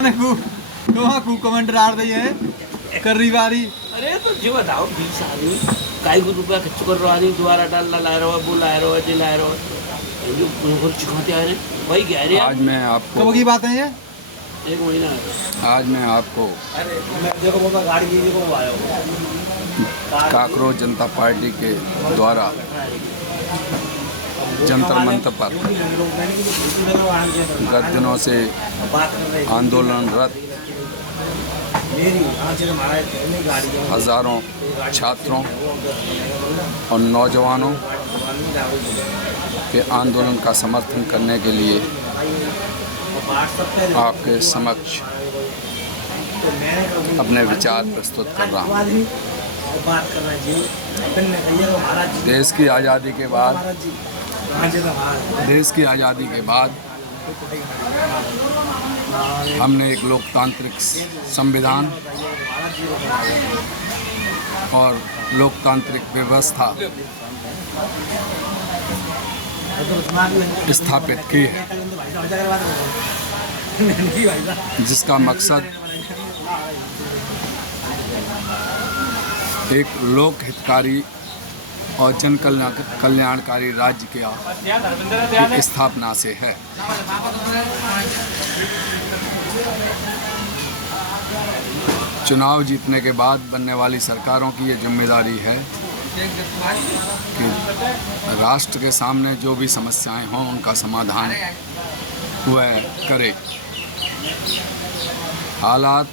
Comment डाल रही है कर रही बारी। अरे तो जी बताओ 20 आदमी काई को रुपया खर्च कर रहा आदमी दोबारा डाल ला रहा है वो ला रहा है जी ला रहा है जो बिल्कुल चुकाते आ रहे वही कह रहे आज मैं आपको कब की बात है ये? 1 महीना आज मैं आपको अरे देखो बाबा गाड़ी देखो आया काकरोच जनता पार्टी के द्वारा जंतर मंतर पर गत दिनों से आंदोलनरत हजारों छात्रों और नौजवानों के आंदोलन का समर्थन करने के लिए आपके समक्ष अपने विचार प्रस्तुत कर रहा हूँ। देश की आज़ादी के बाद हमने एक लोकतांत्रिक संविधान और लोकतांत्रिक व्यवस्था स्थापित की है, जिसका मकसद एक लोक हितकारी और जन कल्याणकारी राज्य की स्थापना से है। चुनाव जीतने के बाद बनने वाली सरकारों की ये जिम्मेदारी है कि राष्ट्र के सामने जो भी समस्याएं हों उनका समाधान वह करे। हालात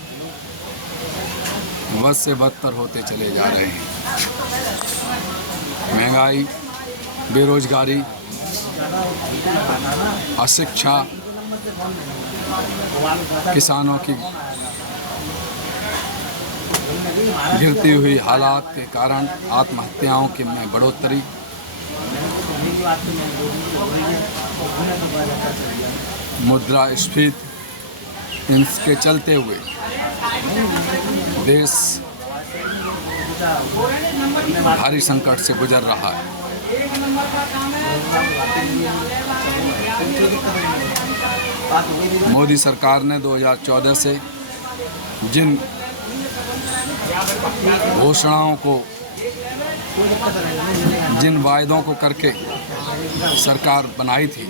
बद से बदतर होते चले जा रहे हैं। महंगाई, बेरोजगारी, अशिक्षा, किसानों की गिरती हुई हालात के कारण आत्महत्याओं की में बढ़ोतरी, मुद्रास्फीति, इनके चलते हुए देश भारी संकट से गुजर रहा है। मोदी सरकार ने 2014 से जिन घोषणाओं को, जिन वायदों को करके सरकार बनाई थी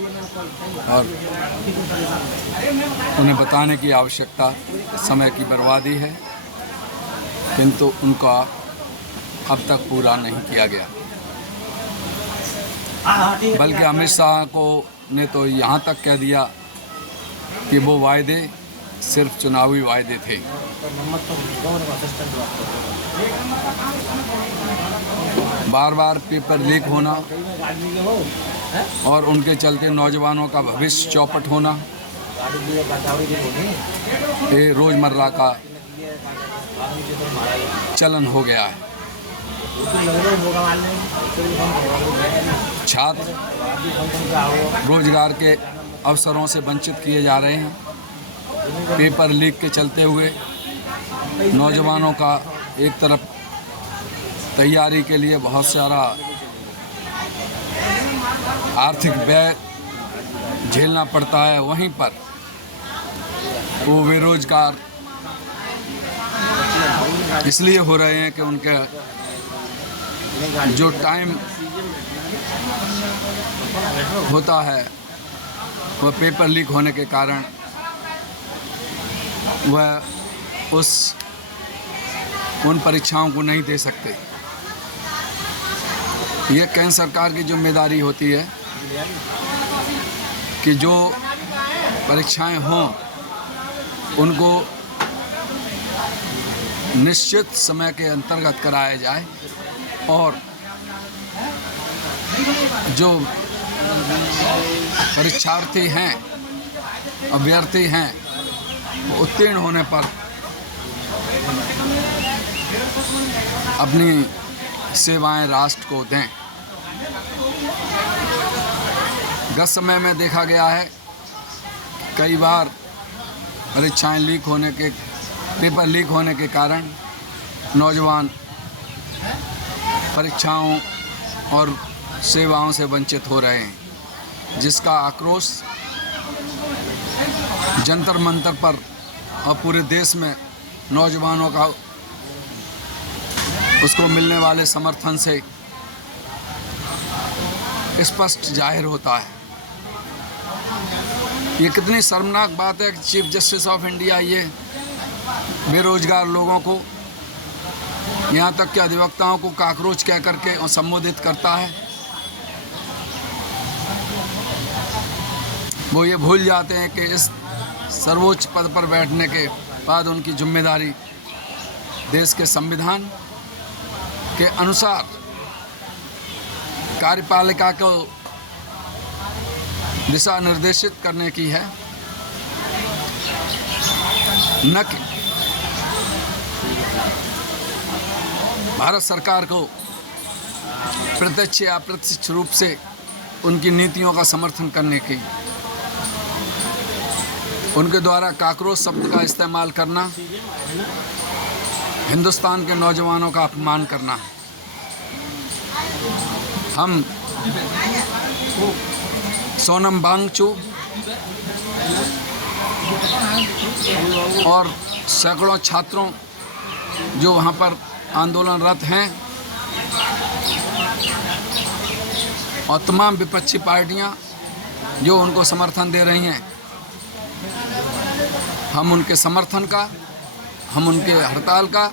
और उन्हें बताने की आवश्यकता समय की बर्बादी है, किंतु उनका अब तक पूरा नहीं किया गया। बल्कि अमित शाह को ने तो यहाँ तक कह दिया कि वो वायदे सिर्फ चुनावी वायदे थे। बार बार पेपर लीक होना और उनके चलते नौजवानों का भविष्य चौपट होना ये रोज़मर्रा का चलन हो गया है। छात्र रोजगार के अवसरों से वंचित किए जा रहे हैं। पेपर लीक के चलते हुए नौजवानों का एक तरफ तैयारी के लिए बहुत सारा आर्थिक व्यय झेलना पड़ता है, वहीं पर वो बेरोजगार इसलिए हो रहे हैं कि उनके जो टाइम होता है वह पेपर लीक होने के कारण वह उन परीक्षाओं को नहीं दे सकते। ये केंद्र सरकार की जिम्मेदारी होती है कि जो परीक्षाएं हों उनको निश्चित समय के अंतर्गत कराया जाए और जो परीक्षार्थी हैं, अभ्यर्थी हैं, उत्तीर्ण होने पर अपनी सेवाएं राष्ट्र को दें। गत समय में देखा गया है कई बार परीक्षाएं लीक होने के, पेपर लीक होने के कारण नौजवान परीक्षाओं और सेवाओं से वंचित हो रहे हैं, जिसका आक्रोश जंतर मंतर पर और पूरे देश में नौजवानों का उसको मिलने वाले समर्थन से स्पष्ट जाहिर होता है। ये कितनी शर्मनाक बात है कि चीफ जस्टिस ऑफ इंडिया ये बेरोजगार लोगों को, यहाँ तक कि अधिवक्ताओं को काकरोच कह करके और संबोधित करता है। वो ये भूल जाते हैं कि इस सर्वोच्च पद पर बैठने के बाद उनकी जिम्मेदारी देश के संविधान के अनुसार कार्यपालिका को दिशा निर्देशित करने की है, न कि भारत सरकार को प्रत्यक्ष या अप्रत्यक्ष रूप से उनकी नीतियों का समर्थन करने की। उनके द्वारा काकरोच शब्द का इस्तेमाल करना हिंदुस्तान के नौजवानों का अपमान करना है। हम सोनम वांगचुक और सैकड़ों छात्रों जो वहाँ पर आंदोलनरत हैं और तमाम विपक्षी पार्टियाँ जो उनको समर्थन दे रही हैं, हम उनके समर्थन का, हम उनके हड़ताल का,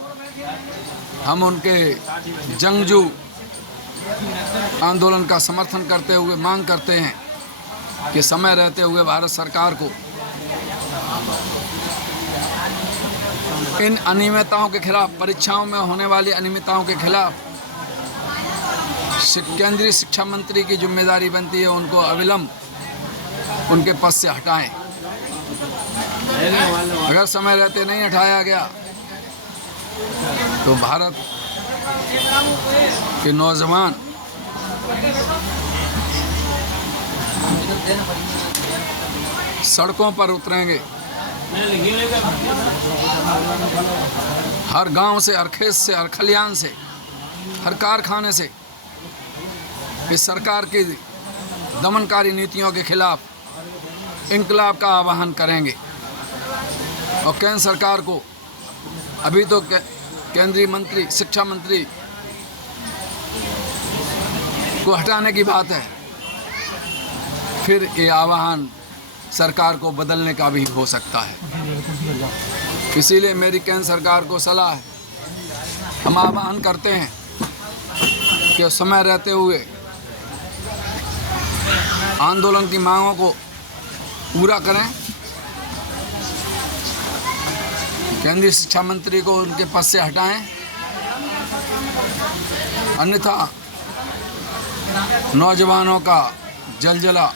हम उनके जंगजू आंदोलन का समर्थन करते हुए मांग करते हैं कि समय रहते हुए भारत सरकार को इन अनियमितताओं के खिलाफ, परीक्षाओं में होने वाली अनियमितताओं के खिलाफ केंद्रीय शिक्षा मंत्री की जिम्मेदारी बनती है उनको अविलंब उनके पद से हटाएं। अगर समय रहते नहीं हटाया गया तो भारत के नौजवान सड़कों पर उतरेंगे। हर गांव से, हर खेत से, हर खलियान से, हर कारखाने से इस सरकार की दमनकारी नीतियों के खिलाफ इंकलाब का आह्वान करेंगे। और केंद्र सरकार को अभी तो केंद्रीय मंत्री, शिक्षा मंत्री को हटाने की बात है, फिर ये आह्वान सरकार को बदलने का भी हो सकता है। इसीलिए मेरी केंद्र सरकार को सलाह है, हम आह्वान करते हैं कि समय रहते हुए आंदोलन की मांगों को पूरा करें, केंद्रीय शिक्षा मंत्री को उनके पद से हटाएं, अन्यथा नौजवानों का जलजला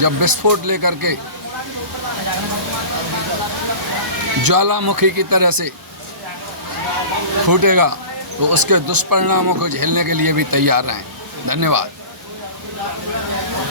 जब विस्फोट लेकर के ज्वालामुखी की तरह से फूटेगा तो उसके दुष्परिणामों को झेलने के लिए भी तैयार रहें। धन्यवाद।